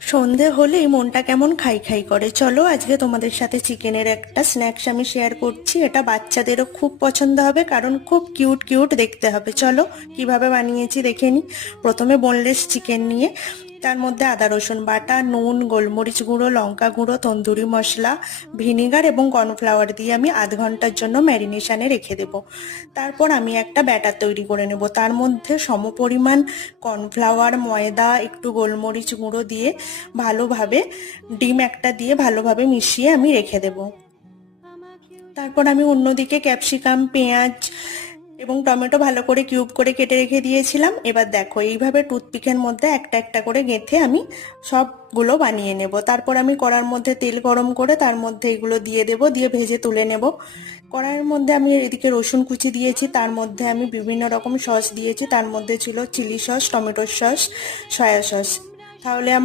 সন্ধে হলেই মনটা কেমন খাই খাই করে। চলো আজকে তোমাদের সাথে চিকেনের একটা স্ন্যাক্স আমি শেয়ার করছি। এটা বাচ্চাদেরও খুব পছন্দ হবে, কারণ খুব কিউট কিউট দেখতে হবে। চলো কিভাবে বানিয়েছি দেখে নি। প্রথমে বোনলেস চিকেন নিয়ে তার মধ্যে আদা রসুন বাটা, নুন, গোলমরিচ গুঁড়ো, লঙ্কা গুঁড়ো, তন্দুরি মশলা, ভিনিগার এবং কর্নফ্লাওয়ার দিয়ে আমি আধ ঘন্টার জন্য ম্যারিনেশনে রেখে দেব। তারপর আমি একটা ব্যাটার তৈরি করে নেব। তার মধ্যে সমপরিমাণ কর্নফ্লাওয়ার, ময়দা, একটু গোলমরিচ গুঁড়ো দিয়ে ভালোভাবে, ডিম একটা দিয়ে ভালোভাবে মিশিয়ে আমি রেখে দেব। তারপর আমি অন্যদিকে ক্যাপসিকাম, পেঁয়াজ এবং টমেটো ভালো করে কিউব করে কেটে রেখে দিয়েছিলাম। এবার দেখো এইভাবে টুথপিকের মধ্যে একটা একটা করে গেঁথে আমি সবগুলো বানিয়ে নেব। তারপর আমি কড়ার মধ্যে তেল গরম করে তার মধ্যে এগুলো দিয়ে দেব, দিয়ে ভেজে তুলে নেব। কড়াইয়ের মধ্যে আমি এদিকে রসুন কুচি দিয়েছি, তার মধ্যে আমি বিভিন্ন রকম সস দিয়েছি। তার মধ্যে ছিল chilli sauce, tomato sauce, soya sauce. তাহলে